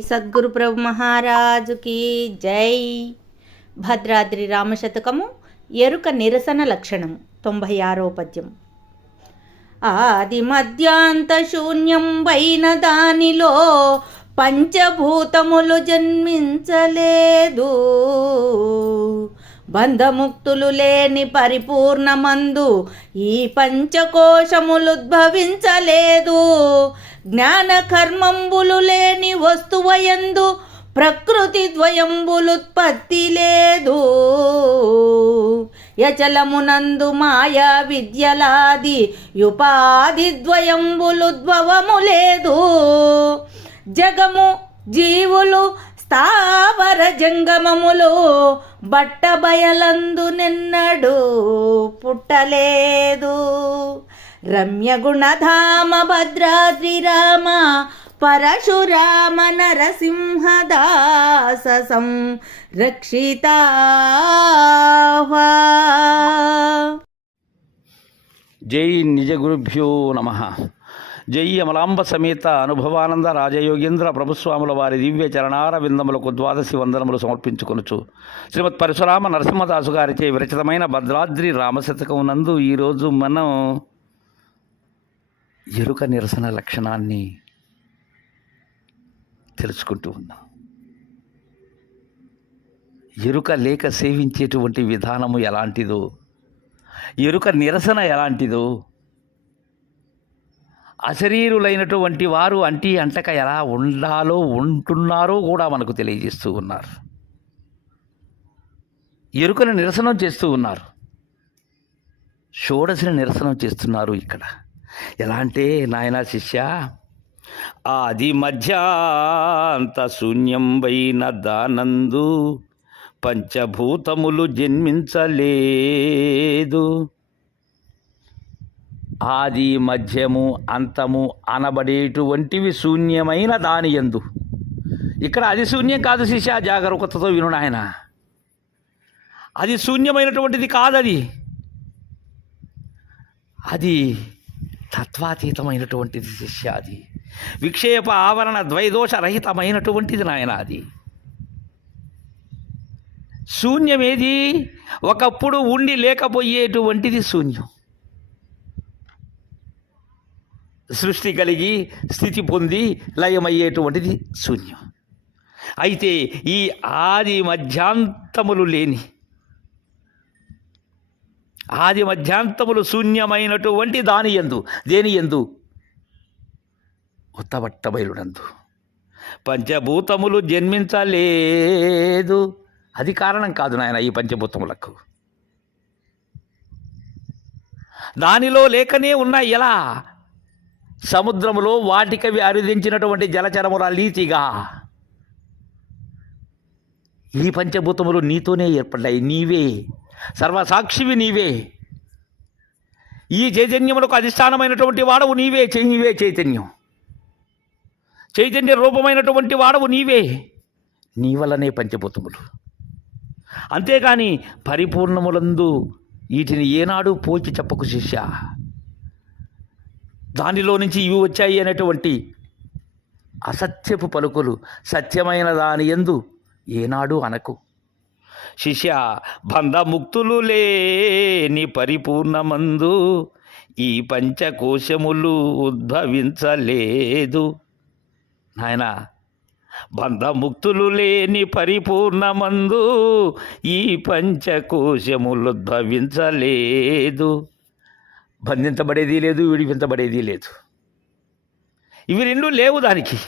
సద్గురు ప్రభు మహారాజుకి జై. భద్రాద్రి రామశతకము ఎరుక నిరసన లక్షణము తొంభై ఆరో పద్యం. ఆది మధ్యాంత శూన్యం పైన దానిలో పంచభూతములు జన్మించలేదు. బంధముక్తులు లేని పరిపూర్ణమందు ఈ పంచకోశములు ఉద్భవించలేదు జ్ఞాన కర్మంబులు లేని వస్తువయందు ప్రకృతి ద్వయంబులుత్పత్తి లేదు. యచలమునందు మాయా విద్యలాది యుపాధి ద్వయంబులుద్భవము లేదు. జగము జీవులు స్థావర జంగమములో బట్టబయలందు నిన్నడు పుట్టలేదు. రమ్య గుణధామ భద్రాద్రి రామ పరశురామ నరసింహదాస రక్షిత జై నిజ గురుభ్యో నమ. జై అమలాంబ సమేత అనుభవానంద రాజయోగేంద్ర ప్రభుస్వాముల వారి దివ్య చరణార విందములకు ద్వాదశి వందనములు సమర్పించుకొనుచు. శ్రీమద్ పరశురామ నరసింహదాసు గారిచే విరచితమైన భద్రాద్రి రామశతకం నందు ఈరోజు మనం ఎరుక నిరసన లక్షణాన్ని తెలుసుకుంటూ ఉన్నాం. ఎరుక లేక సేవించేటువంటి విధానము ఎలాంటిదో ఎరుక నిరసన ఎలాంటిదో అశరీరులైనటువంటి వారు అంటి అంటక ఎలా ఉండాలో ఉంటున్నారో కూడా మనకు తెలియజేస్తూ ఉన్నారు. ఎరుకను నిరసనం చేస్తూ ఉన్నారు. షోడశిని నిరసనం చేస్తున్నారు ఇక్కడ. ఎలా అంటే నాయనా శిష్య ఆది మధ్యాంత శూన్యం వైన దానందు పంచభూతములు జన్మించలేదు. ఆది మధ్యము అంతము అనబడేటువంటివి శూన్యమైన దాని యందు ఇక్కడ అది శూన్యం కాదు శిష్య జాగరూకతతో విను నాయన. అది శూన్యమైనటువంటిది కాదది. అది తత్వాతీతమైనటువంటిది శిష్య అది. విక్షేప ఆవరణ ద్వైదోష రహితమైనటువంటిది నాయన అది. శూన్యమేది? ఒకప్పుడు ఉండి లేకపోయేటువంటిది శూన్యం. సృష్టి కలిగి స్థితి పొంది లయమయ్యేటువంటిది శూన్యం. అయితే ఈ ఆది మధ్యాంతములు లేని ఆది మధ్యాంతములు శూన్యమైనటువంటి దాని ఎందు దేని ఎందు ఉత్తబట్టబయలుడందు పంచభూతములు జన్మించలేదు. అది కారణం కాదు నాయన ఈ పంచభూతములకు. దానిలో లేకనే ఉన్నాయి. ఎలా? సముద్రములో వాటికవి అరుదించినటువంటి జలచరముల లీతిగా ఈ పంచభూతములు నీతోనే ఏర్పడ్డాయి. నీవే సర్వసాక్షివి నీవే. ఈ చైతన్యములకు అధిష్టానమైనటువంటి వాడవు నీవే చై- నీవే చైతన్యం. చైతన్య రూపమైనటువంటి వాడవు నీవే. నీ వల్లనే పంచభూతములు. అంతేకాని పరిపూర్ణములందు వీటిని ఏనాడు పోల్చి చెప్పకు శిష్య. దానిలో నుంచి ఇవి వచ్చాయి అనేటువంటి అసత్యపు పలుకులు సత్యమైన దాని ఎందు ఏనాడు అనకు. శిష్య బంధముక్తులు లేని పరిపూర్ణమందు ఈ పంచకోశములు ఉద్భవించలేదు. నాయన బంధముక్తులు లేని పరిపూర్ణమందు ఈ పంచకోశములు ఉద్భవించలేదు. బంధించబడేది లేదు విడిపించబడేది లేదు. ఇవి రెండు లేవు దానికి.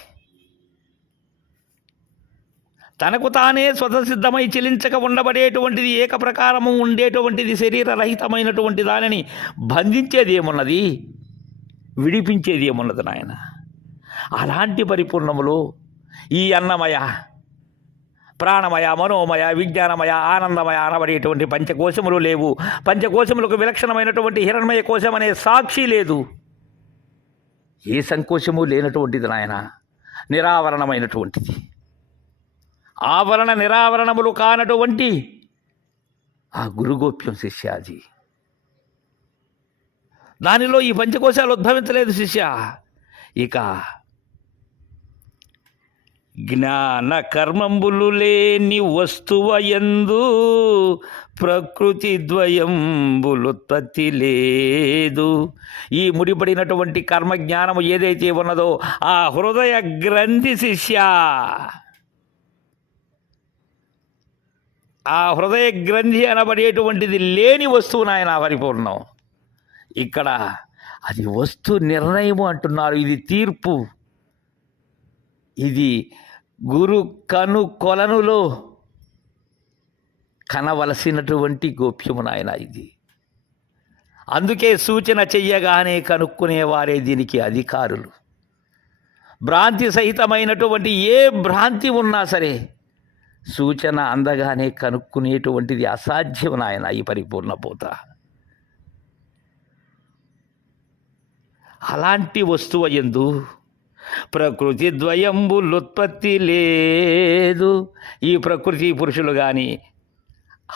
తనకు తానే స్వతసిద్ధమై చెలించక ఉండబడేటువంటిది ఏకప్రకారము ఉండేటువంటిది శరీరరహితమైనటువంటి దానిని బంధించేది ఏమున్నది విడిపించేది ఏమున్నది నాయన? అలాంటి పరిపూర్ణములో ఈ అన్నమయ ప్రాణమయ మనోమయ విజ్ఞానమయ ఆనందమయ అనబడేటువంటి పంచకోశములు లేవు. పంచకోశములకు విలక్షణమైనటువంటి హిరణ్మయ కోశం అనే సాక్షి లేదు. ఏ సంకోచము లేనటువంటిది నాయన. నిరావరణమైనటువంటిది. ఆవరణ నిరావరణములు కానటువంటి ఆ గురుగోప్యం శిష్యాజీ. దానిలో ఈ పంచకోశాలు ఉద్భవించలేదు శిష్య. ఇక జ్ఞాన కర్మంబులు లేని వస్తువయందు ప్రకృతి ద్వయంబులుత్పత్తి లేదు. ఈ ముడిపడినటువంటి కర్మ జ్ఞానము ఏదైతే ఉన్నదో ఆ హృదయ గ్రంథి శిష్య. ఆ హృదయ గ్రంథి అనబడేటువంటిది లేని వస్తువు నాయన పరిపూర్ణం. ఇక్కడ అది వస్తు నిర్ణయము అంటున్నారు. ఇది తీర్పు. ఇది గురు కను కొలనులో కనవలసినటువంటి గోప్యము నాయన ఇది. అందుకే సూచన చెయ్యగానే కనుక్కునేవారే దీనికి అధికారులు. భ్రాంతి సహితమైనటువంటి ఏ భ్రాంతి ఉన్నా సరే సూచన అందగానే కనుక్కునేటువంటిది అసాధ్యం నాయన ఈ పరిపూర్ణ పూత. అలాంటి వస్తువు ఎందు ప్రకృతి ద్వయంబులుత్పత్తి లేదు. ఈ ప్రకృతి పురుషులు కానీ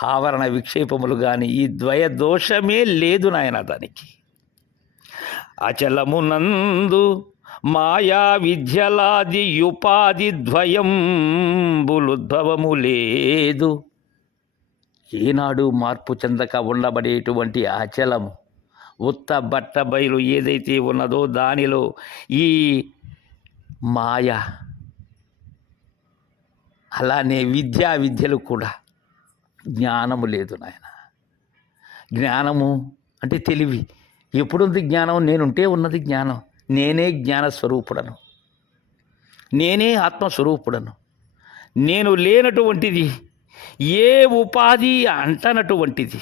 ఆవరణ విక్షేపములు కానీ ఈ ద్వయ దోషమే లేదు నాయన దానికి. అచలమునందు మాయా విద్యలాది ఉపాధి ద్వయంబులుద్భవము లేదు. ఏనాడు మార్పు చెందక ఉండబడేటువంటి అచలము ఉత్త బట్ట బయలు ఏదైతే ఉన్నదో దానిలో ఈ మాయ. అలానే విద్యా విద్యలు కూడా. జ్ఞానము లేదు నాయన. జ్ఞానము అంటే తెలివి. ఎప్పుడుంది జ్ఞానం? నేనుంటే ఉన్నది జ్ఞానం. నేనే జ్ఞాన స్వరూపుడను నేనే ఆత్మస్వరూపుడను. నేను లేనటువంటిది ఏ ఉపాధి అంటనటువంటిది.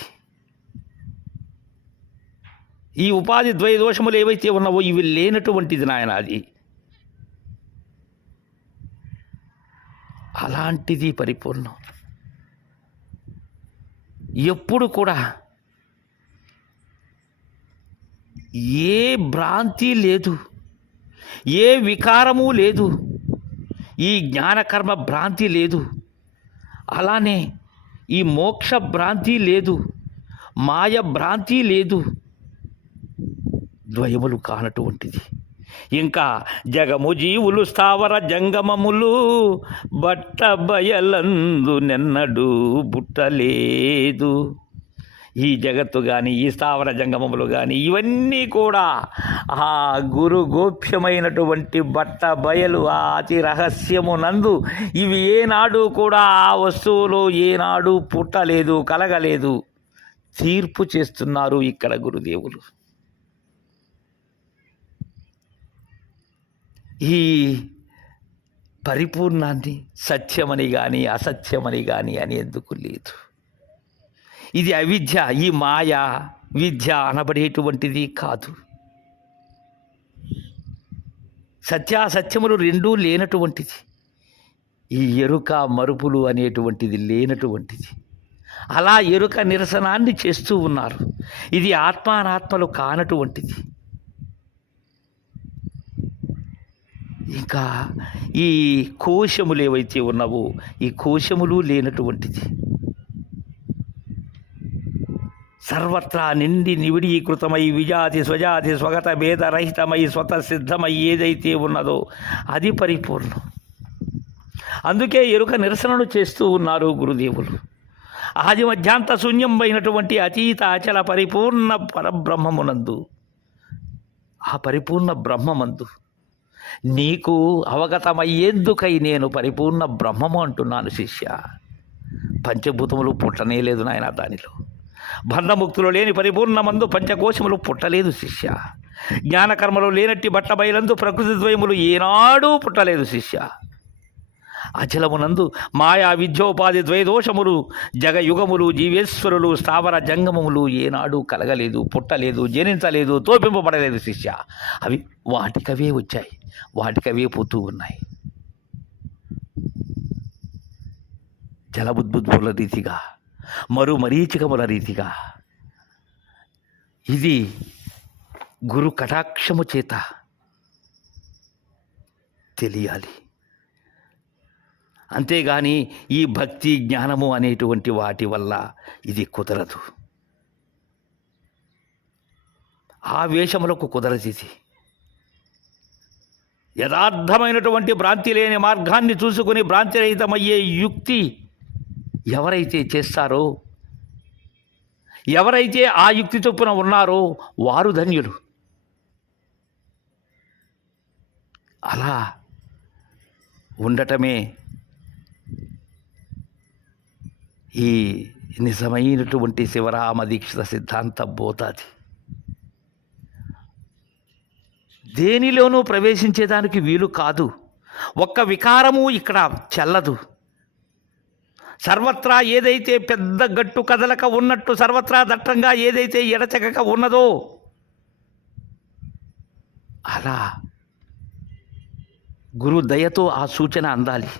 ఈ ఉపాధి ద్వైదోషములు ఏవైతే ఉన్నావో ఇవి లేనటువంటిది నాయన అది. అలాంటిది పరిపూర్ణం. ఎప్పుడు కూడా ఏ భ్రాంతి లేదు ఏ వికారము లేదు ఈ జ్ఞానకర్మ భ్రాంతి లేదు. అలానే ఈ మోక్ష భ్రాంతి లేదు మాయ భ్రాంతి లేదు. ద్వయములు కానటువంటిది. ఇంకా జగము జీవులు స్థావర జంగమములు బట్ట బయలందు నెన్నడు బుట్టలేదు. ఈ జగత్తు కానీ ఈ స్థావర జంగమములు కానీ ఇవన్నీ కూడా ఆ గురు గోప్యమైనటువంటి బట్ట బయలు ఆ అతి రహస్యము నందు ఇవి ఏనాడు కూడా ఆ వస్తువులు ఏనాడు పుట్టలేదు కలగలేదు. తీర్పు చేస్తున్నారు ఇక్కడ గురుదేవులు. ఈ పరిపూర్ణాన్ని సత్యమని కానీ అసత్యమని కానీ అని ఎందుకు లేదు? ఇది అవిద్య ఈ మాయ విద్య అనబడేటువంటిది కాదు. సత్యాసత్యములు రెండూ లేనటువంటిది. ఈ ఎరుక మరుపులు అనేటువంటిది లేనటువంటిది. అలా ఎరుక నిరసనాన్ని చేస్తూ ఉన్నారు. ఇది ఆత్మానాత్మలు కానటువంటిది. ఇంకా ఈ కోశములు ఏవైతే ఉన్నావో ఈ కోశములు లేనటువంటిది. సర్వత్రా నిండి నివిడీకృతమై విజాతి స్వజాతి స్వగత భేదరహితమై స్వతసిద్ధమై ఏదైతే ఉన్నదో అది పరిపూర్ణం. అందుకే ఎరుక నిరసనలు చేస్తూ ఉన్నారు గురుదేవులు. ఆది మధ్యాంత శూన్యమైనటువంటి అతీత అచల పరిపూర్ణ పరబ్రహ్మమునందు. ఆ పరిపూర్ణ బ్రహ్మమందు నీకు అవగతమయ్యేందుకై నేను పరిపూర్ణ బ్రహ్మము అంటున్నాను శిష్య. పంచభూతములు పుట్టనే లేదు నాయన దానిలో. బంధముక్తులు లేని పరిపూర్ణమందు పంచకోశములు పుట్టలేదు శిష్య. జ్ఞానకర్మలు లేనట్టి బట్ట బయలందు ప్రకృతి ద్వయములు ఏనాడూ పుట్టలేదు శిష్య. అచలమునందు మాయా విద్యోపాధి ద్వైదోషములు జగయుగములు జీవేశ్వరులు స్థావర జంగమములు ఏనాడు కలగలేదు పుట్టలేదు జనించలేదు తోపింపబడలేదు శిష్య. అవి వాటికవే వచ్చాయి వాటికవే పోతూ ఉన్నాయి. జలబుద్బుద్భుల రీతిగా మరు మరీచికముల రీతిగా. ఇది గురు కటాక్షము చేత తెలియాలి. అంతేగాని ఈ భక్తి జ్ఞానము అనేటువంటి వాటి వల్ల ఇది కుదరదు. ఆవేశములకు కుదరదు ఇది. యథార్థమైనటువంటి భ్రాంతి లేని మార్గాన్ని చూసుకుని భ్రాంతిరహితమయ్యే యుక్తి ఎవరైతే చేస్తారో ఎవరైతే ఆ యుక్తి చొప్పున ఉన్నారో వారు ధన్యులు. అలా ఉండటమే ఈ నిజమైనటువంటి శివరామ దీక్షిత సిద్ధాంత బోధాది దేనిలోనూ ప్రవేశించేదానికి వీలు కాదు. ఒక్క వికారము ఇక్కడ చెల్లదు. సర్వత్రా ఏదైతే పెద్ద గట్టు కదలక ఉన్నట్టు సర్వత్రా దట్టంగా ఏదైతే ఎడచగక ఉన్నదో అలా గురు దయతో ఆ సూచన అందాలి.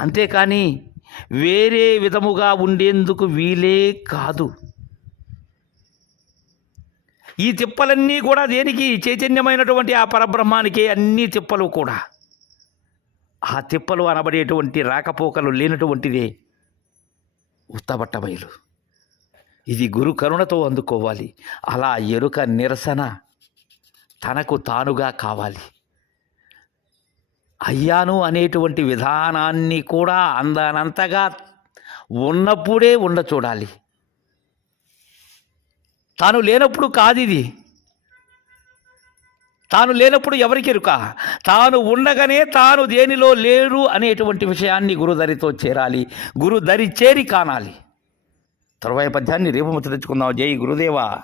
అంతేకాని వేరే విధముగా ఉండేందుకు వీలే కాదు. ఈ తిప్పలన్నీ కూడా దేనికి? చైతన్యమైనటువంటి ఆ పరబ్రహ్మానికే అన్ని తిప్పలు కూడా. ఆ తిప్పలు అనబడేటువంటి రాకపోకలు లేనటువంటిదే ఉత్తబట్ట బయలు ఇది గురు కరుణతో అందుకోవాలి. అలా ఎరుక నిరసన తనకు తానుగా కావాలి. అయ్యాను అనేటువంటి విధానాన్ని కూడా అందనంతగా ఉన్నప్పుడే ఉండ చూడాలి. తాను లేనప్పుడు కాదు ఇది తాను లేనప్పుడు ఎవరికి ఎరుక? తాను ఉండగానే తాను దేనిలో లేరు అనేటువంటి విషయాన్ని గురుదరితో చేరాలి. గురుదరి చేరి కానాలి. తరువాయి పద్యాన్ని రేపు ముచ్చ తెచ్చుకుందాం. జై గురుదేవా.